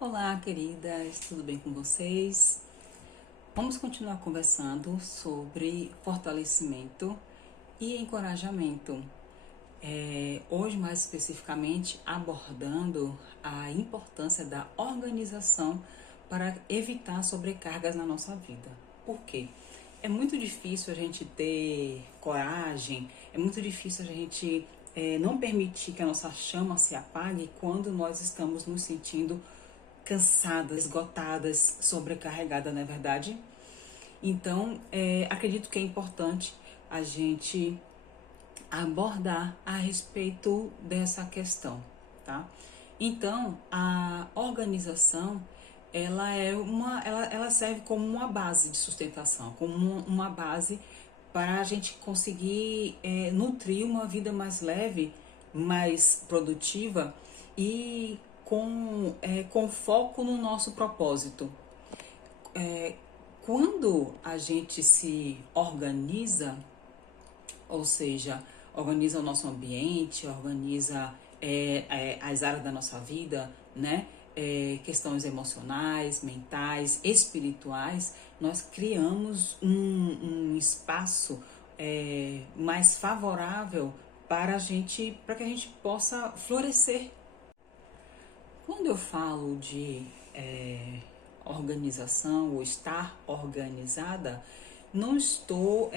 Olá, queridas, tudo bem com vocês? Vamos continuar conversando sobre fortalecimento e encorajamento. Hoje, mais especificamente, abordando a importância da organização para evitar sobrecargas na nossa vida. Por quê? É muito difícil a gente ter coragem, é muito difícil a gente não permitir que a nossa chama se apague quando nós estamos nos sentindo cansadas, esgotadas, sobrecarregadas, não é verdade? Então, acredito que é importante a gente abordar a respeito dessa questão, tá? Então, a organização, ela serve como uma base de sustentação, como uma base para a gente conseguir nutrir uma vida mais leve, mais produtiva e com foco no nosso propósito. Quando a gente se organiza, ou seja, organiza o nosso ambiente, organiza as áreas da nossa vida, né? Questões emocionais, mentais, espirituais, nós criamos um espaço mais favorável para que a gente possa florescer. Quando eu falo de organização ou estar organizada, não estou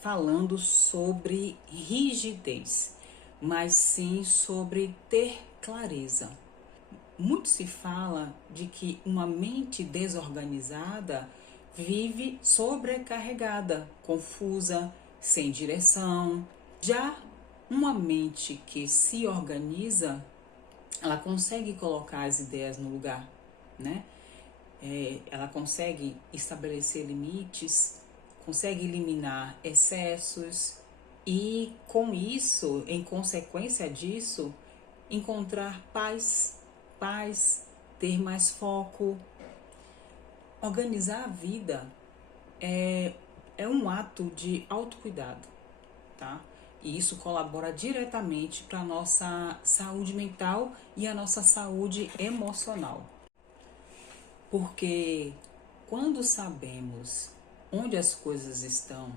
falando sobre rigidez, mas sim sobre ter clareza. Muito se fala de que uma mente desorganizada vive sobrecarregada, confusa, sem direção. Já uma mente que se organiza, ela consegue colocar as ideias no lugar, né? Ela consegue estabelecer limites, consegue eliminar excessos e, com isso, em consequência disso, encontrar paz, ter mais foco. Organizar a vida é um ato de autocuidado, tá? E isso colabora diretamente para a nossa saúde mental e a nossa saúde emocional. Porque quando sabemos onde as coisas estão,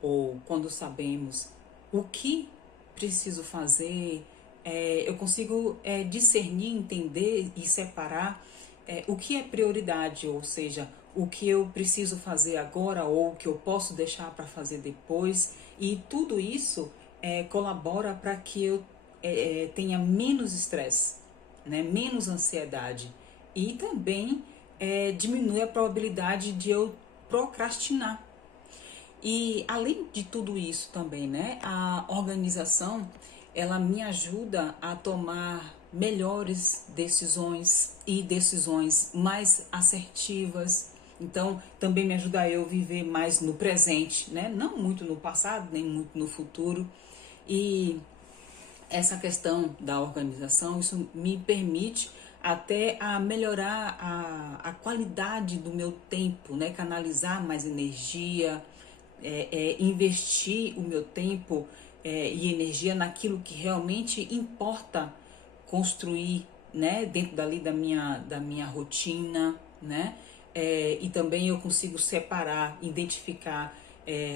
ou quando sabemos o que preciso fazer, eu consigo discernir, entender e separar o que é prioridade, ou seja, o que eu preciso fazer agora ou o que eu posso deixar para fazer depois. E tudo isso colabora para que eu tenha menos estresse, né, menos ansiedade e também diminui a probabilidade de eu procrastinar. E além de tudo isso também, né, a organização, ela me ajuda a tomar melhores decisões e decisões mais assertivas. Então, também me ajuda a eu viver mais no presente, né? Não muito no passado, nem muito no futuro. E essa questão da organização, isso me permite até a melhorar a qualidade do meu tempo, né? Canalizar mais energia, investir o meu tempo e energia naquilo que realmente importa construir, né? Dentro dali da minha rotina, né? E também eu consigo separar, identificar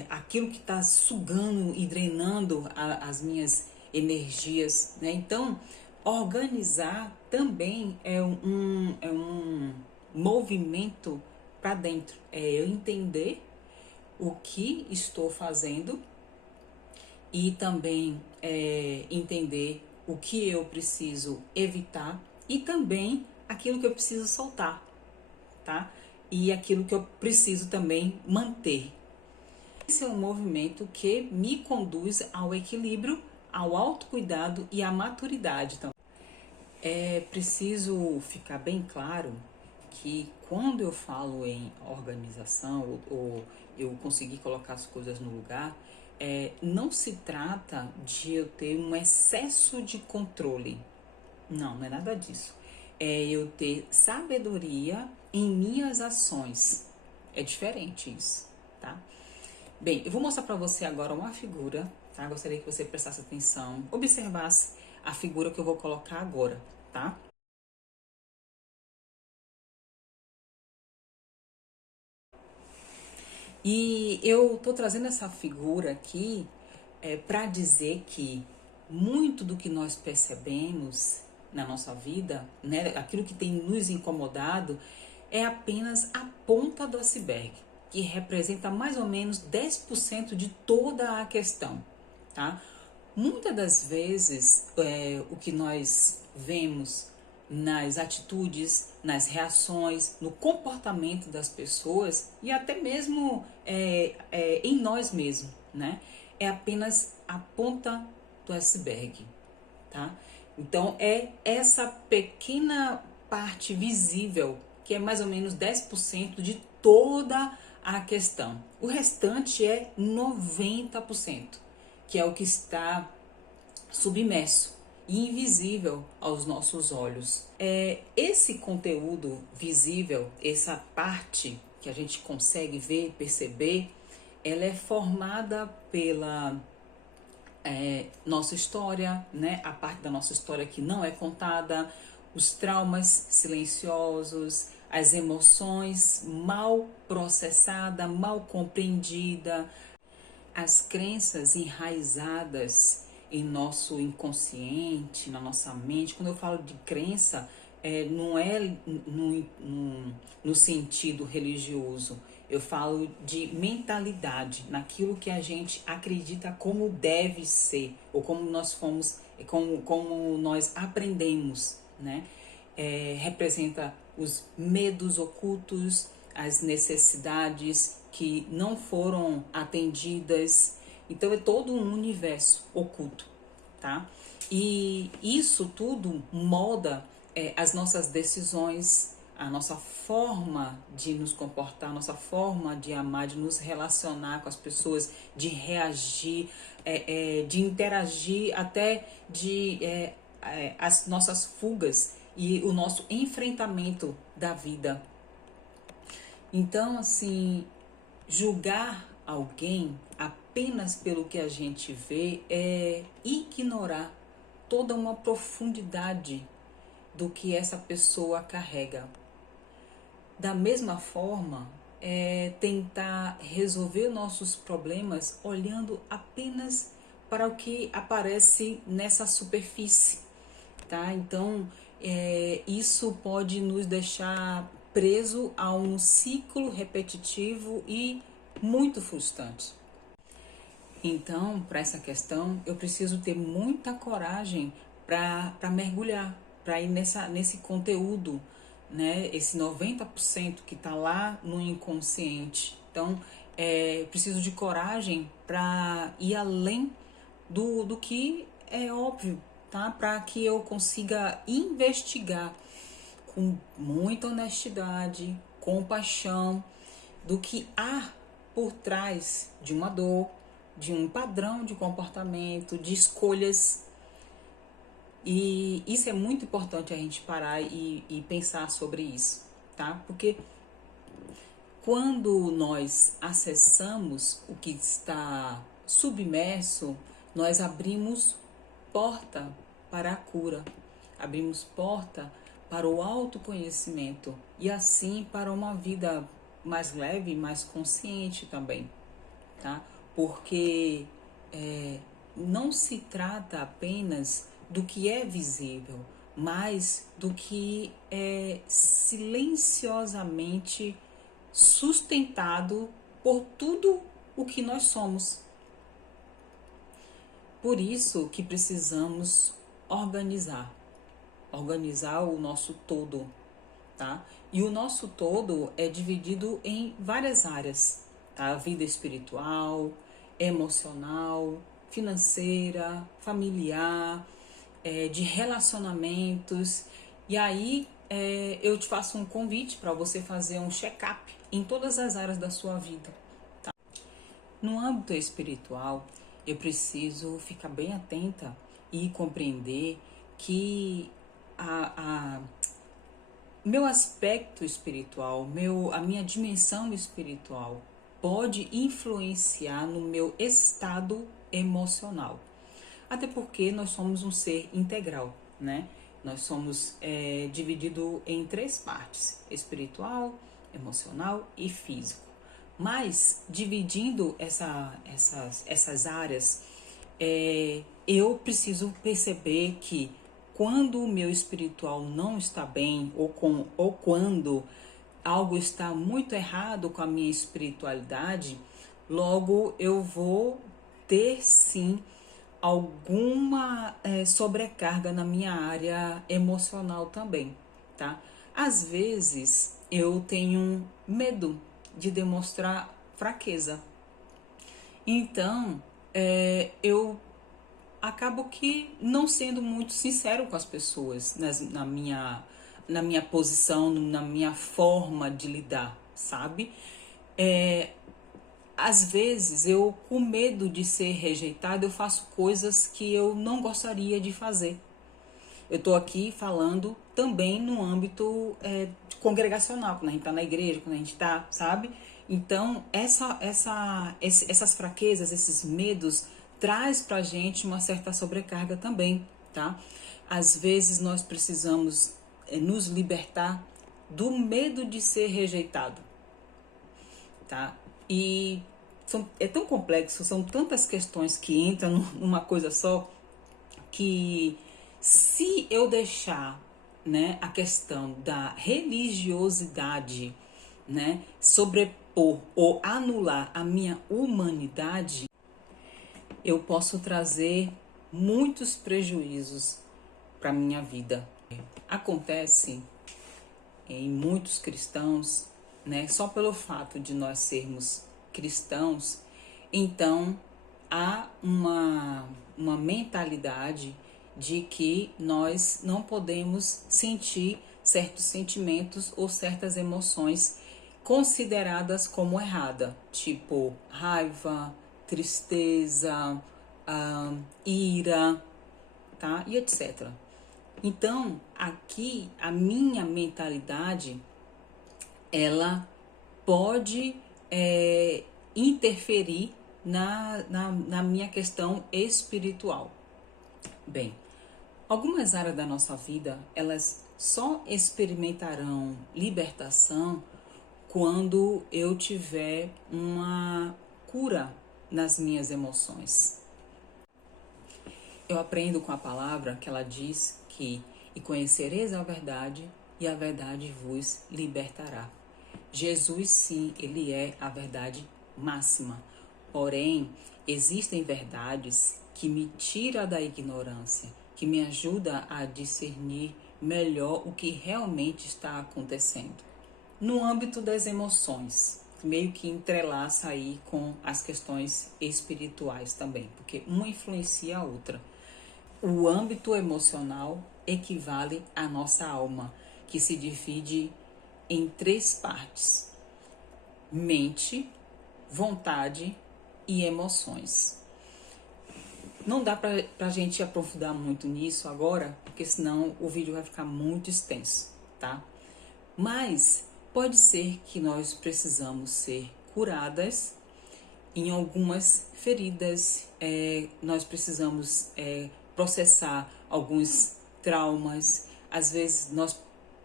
aquilo que está sugando e drenando as minhas energias, né? Então, organizar também é um movimento para dentro. É eu entender o que estou fazendo e também entender o que eu preciso evitar e também aquilo que eu preciso soltar, tá? E aquilo que eu preciso também manter. Esse é um movimento que me conduz ao equilíbrio, ao autocuidado e à maturidade também. É preciso ficar bem claro que quando eu falo em organização ou eu conseguir colocar as coisas no lugar, não se trata de eu ter um excesso de controle. Não, não é nada disso. É eu ter sabedoria em minhas ações. É diferente isso, tá? Bem, eu vou mostrar para você agora uma figura, tá? Gostaria que você prestasse atenção, observasse a figura que eu vou colocar agora, tá? E eu tô trazendo essa figura aqui para dizer que muito do que nós percebemos na nossa vida, né, aquilo que tem nos incomodado, é apenas a ponta do iceberg, que representa mais ou menos 10% de toda a questão, tá? Muitas das vezes, o que nós vemos nas atitudes, nas reações, no comportamento das pessoas e até mesmo em nós mesmos, né? É apenas a ponta do iceberg, tá? Então é essa pequena parte visível que é mais ou menos 10% de toda a questão. O restante é 90%, que é o que está submerso e invisível aos nossos olhos. Esse conteúdo visível, essa parte que a gente consegue ver, perceber, ela é formada pela nossa história, né? A parte da nossa história que não é contada, os traumas silenciosos, as emoções mal processadas, mal compreendidas, as crenças enraizadas em nosso inconsciente, na nossa mente. Quando eu falo de crença, não é no sentido religioso. Eu falo de mentalidade, naquilo que a gente acredita como deve ser, ou como nós fomos, como nós aprendemos, né? Representa os medos ocultos, as necessidades que não foram atendidas. Então é todo um universo oculto, tá? E isso tudo molda as nossas decisões, a nossa forma de nos comportar, a nossa forma de amar, de nos relacionar com as pessoas, de reagir, de interagir, até de as nossas fugas e o nosso enfrentamento da vida. Então, assim, julgar alguém apenas pelo que a gente vê é ignorar toda uma profundidade do que essa pessoa carrega. Da mesma forma, tentar resolver nossos problemas olhando apenas para o que aparece nessa superfície, tá? Então, isso pode nos deixar preso a um ciclo repetitivo e muito frustrante. Então, para essa questão, eu preciso ter muita coragem para mergulhar, para ir nesse conteúdo, né? Esse 90% que está lá no inconsciente. Então, preciso de coragem para ir além do que é óbvio, tá? Para que eu consiga investigar com muita honestidade, compaixão, do que há por trás de uma dor, de um padrão de comportamento, de escolhas. E isso é muito importante a gente parar e pensar sobre isso, tá? Porque quando nós acessamos o que está submerso, nós abrimos porta para a cura, abrimos porta para o autoconhecimento e assim para uma vida mais leve, mais consciente também, tá? Porque não se trata apenas do que é visível, mas do que é silenciosamente sustentado por tudo o que nós somos. Por isso que precisamos organizar o nosso todo, tá? E o nosso todo é dividido em várias áreas, tá? A vida espiritual, emocional, financeira, familiar, de relacionamentos. E aí eu te faço um convite para você fazer um check-up em todas as áreas da sua vida. Tá? No âmbito espiritual, eu preciso ficar bem atenta e compreender que meu aspecto espiritual, a minha dimensão espiritual pode influenciar no meu estado emocional. Até porque nós somos um ser integral, né? Nós somos dividido em 3 partes: espiritual, emocional e físico. Mas, dividindo essas áreas, eu preciso perceber que quando o meu espiritual não está bem, ou quando algo está muito errado com a minha espiritualidade, logo eu vou ter sim alguma sobrecarga na minha área emocional também, tá? Às vezes eu tenho medo de demonstrar fraqueza, então eu acabo que não sendo muito sincero com as pessoas na minha posição, na minha forma de lidar, sabe? Às vezes eu, com medo de ser rejeitado, eu faço coisas que eu não gostaria de fazer. Eu estou aqui falando também no âmbito congregacional, quando a gente está na igreja, quando a gente está, sabe? Então, essas fraquezas, esses medos, traz pra gente uma certa sobrecarga também, tá? Às vezes nós precisamos nos libertar do medo de ser rejeitado, tá? E é tão complexo, são tantas questões que entram numa coisa só, que se eu deixar, né, a questão da religiosidade, né, sobrepor ou anular a minha humanidade, eu posso trazer muitos prejuízos para minha vida. Acontece em muitos cristãos, né, só pelo fato de nós sermos cristãos, então há uma mentalidade de que nós não podemos sentir certos sentimentos ou certas emoções consideradas como errada, tipo raiva, tristeza, ira, tá? E etc. Então, aqui a minha mentalidade, ela pode interferir na minha questão espiritual. Bem, algumas áreas da nossa vida, elas só experimentarão libertação quando eu tiver uma cura nas minhas emoções. Eu aprendo com a palavra que ela diz que e conhecereis a verdade e a verdade vos libertará. Jesus, sim, ele é a verdade máxima. Porém, existem verdades que me tiram da ignorância, que me ajuda a discernir melhor o que realmente está acontecendo. No âmbito das emoções, meio que entrelaça aí com as questões espirituais também, porque uma influencia a outra. O âmbito emocional equivale à nossa alma, que se divide em 3 partes: mente, vontade e emoções. Não dá pra gente aprofundar muito nisso agora, porque senão o vídeo vai ficar muito extenso, tá? Mas pode ser que nós precisamos ser curadas em algumas feridas, nós precisamos processar alguns traumas. Às vezes nós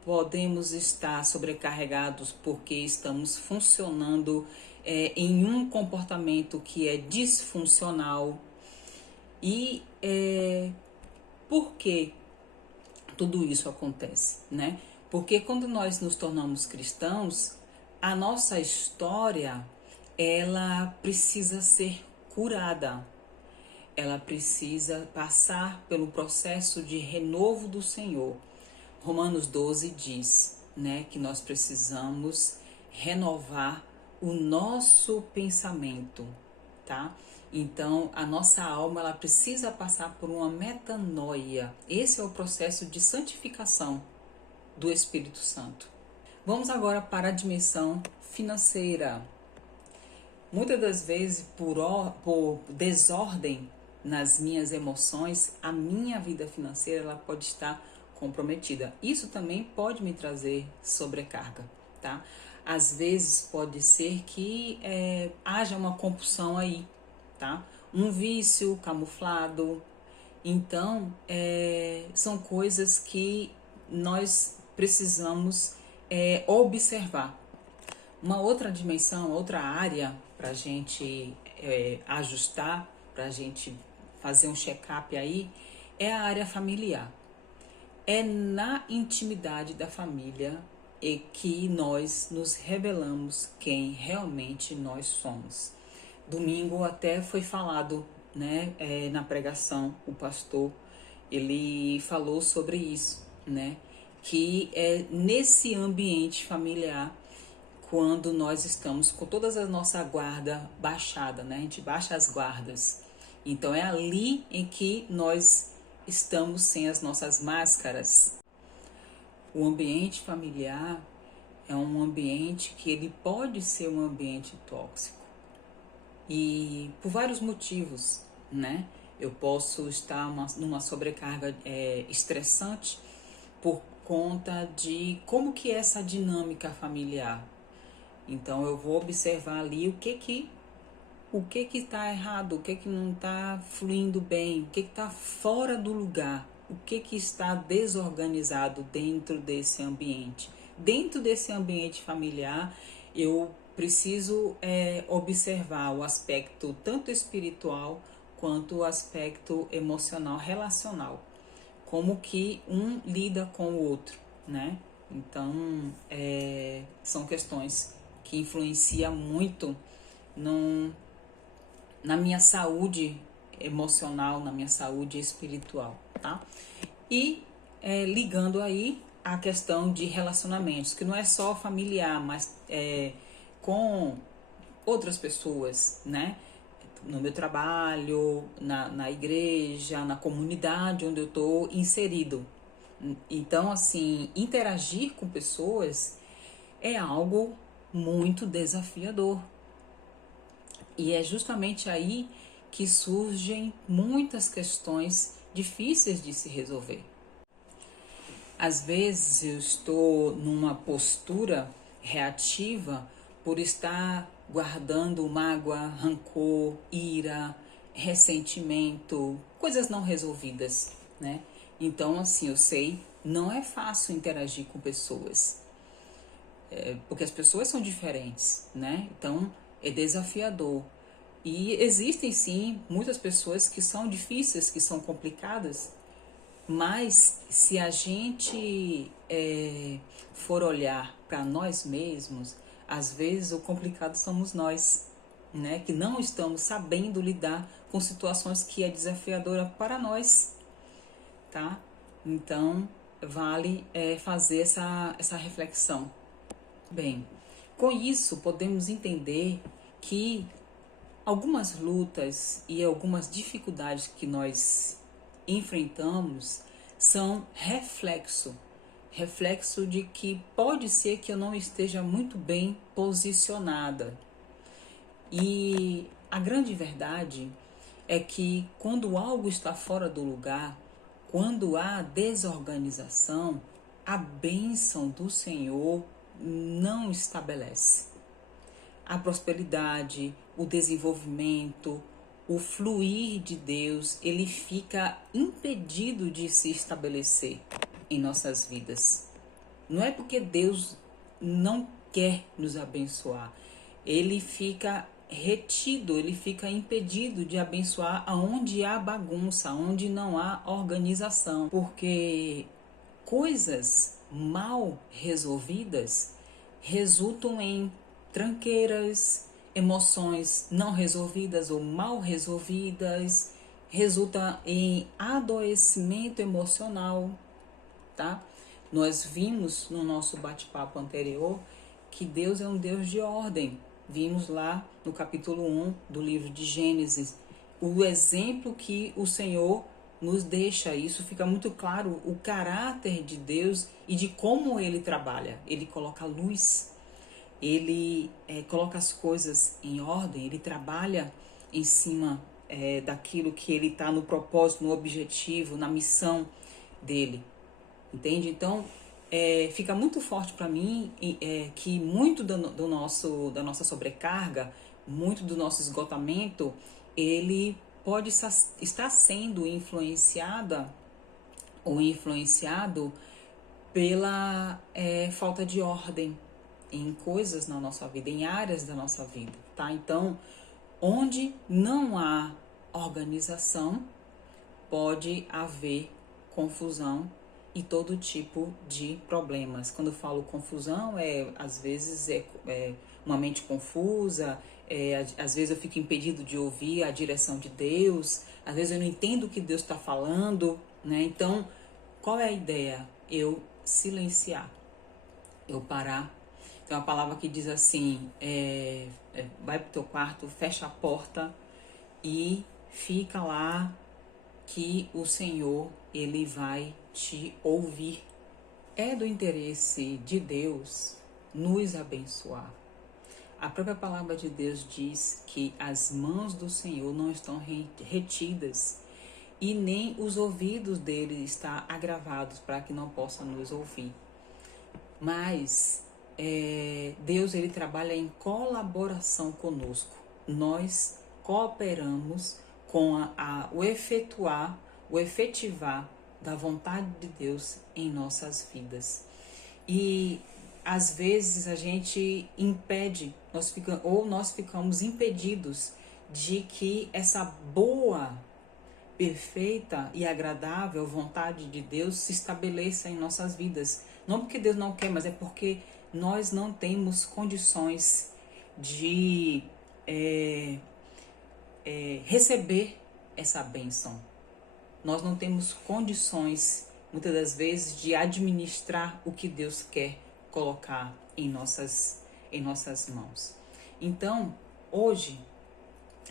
podemos estar sobrecarregados porque estamos funcionando em um comportamento que é disfuncional. E por que tudo isso acontece, né? Porque quando nós nos tornamos cristãos, a nossa história, ela precisa ser curada. Ela precisa passar pelo processo de renovo do Senhor. Romanos 12 diz, né, que nós precisamos renovar o nosso pensamento, tá? Então, a nossa alma, ela precisa passar por uma metanoia. Esse é o processo de santificação do Espírito Santo. Vamos agora para a dimensão financeira. Muitas das vezes, por desordem nas minhas emoções, a minha vida financeira ela pode estar comprometida. Isso também pode me trazer sobrecarga, tá? Às vezes pode ser que haja uma compulsão aí, tá? Um vício camuflado. Então, são coisas que nós precisamos observar. Uma outra dimensão, outra área para a gente ajustar, para a gente fazer um check-up aí, é a área familiar. É na intimidade da família que nós nos revelamos quem realmente nós somos. Domingo até foi falado, né, na pregação, o pastor, ele falou sobre isso, né, que é nesse ambiente familiar, quando nós estamos com todas a nossa guarda baixada, né, a gente baixa as guardas, então é ali em que nós estamos sem as nossas máscaras. O ambiente familiar é um ambiente que ele pode ser um ambiente tóxico. E por vários motivos, né? Eu posso estar numa sobrecarga estressante por conta de como que é essa dinâmica familiar. Então eu vou observar ali o que está errado, o que não está fluindo bem, o que está fora do lugar, o que está desorganizado dentro desse ambiente. Dentro desse ambiente familiar, eu preciso observar o aspecto tanto espiritual quanto o aspecto emocional, relacional. Como que um lida com o outro, né? Então, são questões que influenciam muito na minha saúde emocional, na minha saúde espiritual, tá? E ligando aí a questão de relacionamentos, que não é só familiar, mas com outras pessoas, né? No meu trabalho, na igreja, na comunidade onde eu estou inserido. Então, assim, interagir com pessoas é algo muito desafiador. E é justamente aí que surgem muitas questões difíceis de se resolver. Às vezes eu estou numa postura reativa por estar guardando mágoa, rancor, ira, ressentimento, coisas não resolvidas, né? Então, assim, eu sei, não é fácil interagir com pessoas, porque as pessoas são diferentes, né? Então, é desafiador. E existem, sim, muitas pessoas que são difíceis, que são complicadas, mas se a gente for olhar para nós mesmos, às vezes o complicado somos nós, né? Que não estamos sabendo lidar com situações que é desafiadora para nós, tá? Então, vale fazer essa reflexão. Bem, com isso podemos entender que algumas lutas e algumas dificuldades que nós enfrentamos são reflexo de que pode ser que eu não esteja muito bem posicionada. E a grande verdade é que quando algo está fora do lugar, quando há desorganização, a bênção do Senhor não estabelece. A prosperidade, o desenvolvimento, o fluir de Deus, ele fica impedido de se estabelecer em nossas vidas. Não é porque Deus não quer nos abençoar, ele fica retido, ele fica impedido de abençoar aonde há bagunça, onde não há organização, porque coisas mal resolvidas resultam em tranqueiras, emoções não resolvidas ou mal resolvidas, resulta em adoecimento emocional, tá? Nós vimos no nosso bate-papo anterior que Deus é um Deus de ordem. Vimos lá no capítulo 1 do livro de Gênesis o exemplo que o Senhor nos deixa. Isso fica muito claro, o caráter de Deus e de como Ele trabalha. Ele coloca luz, Ele coloca as coisas em ordem, Ele trabalha em cima daquilo que Ele está no propósito, no objetivo, na missão dEle. Entende? Então, fica muito forte para mim que muito da nossa sobrecarga, muito do nosso esgotamento, ele pode estar sendo influenciada ou influenciado pela falta de ordem, em coisas na nossa vida, em áreas da nossa vida, tá? Então, onde não há organização, pode haver confusão e todo tipo de problemas. Quando eu falo confusão, às vezes é uma mente confusa, às vezes eu fico impedido de ouvir a direção de Deus, às vezes eu não entendo o que Deus está falando, né? Então, qual é a ideia? Eu silenciar, eu parar. Tem uma palavra que diz assim, vai pro teu quarto, fecha a porta e fica lá que o Senhor, ele vai te ouvir. É do interesse de Deus nos abençoar. A própria palavra de Deus diz que as mãos do Senhor não estão retidas e nem os ouvidos dele estão agravados para que não possa nos ouvir. Mas Deus, ele trabalha em colaboração conosco. Nós cooperamos com o efetivar da vontade de Deus em nossas vidas. E às vezes a gente impede, nós ficamos impedidos de que essa boa, perfeita e agradável vontade de Deus se estabeleça em nossas vidas. Não porque Deus não quer, mas é porque nós não temos condições de receber essa bênção. Nós não temos condições, muitas das vezes, de administrar o que Deus quer colocar em nossas mãos. Então, hoje,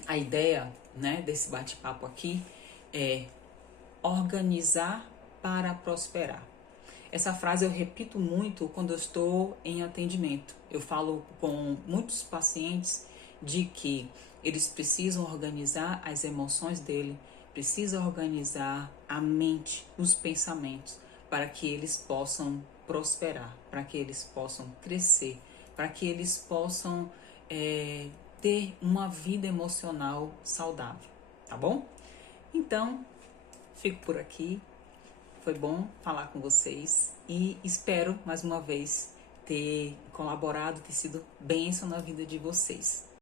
a ideia, né, desse bate-papo aqui é organizar para prosperar. Essa frase eu repito muito quando eu estou em atendimento. Eu falo com muitos pacientes de que eles precisam organizar as emoções dele, precisam organizar a mente, os pensamentos, para que eles possam prosperar, para que eles possam crescer, para que eles possam ter uma vida emocional saudável, tá bom? Então, fico por aqui. Foi bom falar com vocês e espero, mais uma vez, ter colaborado, ter sido bênção na vida de vocês.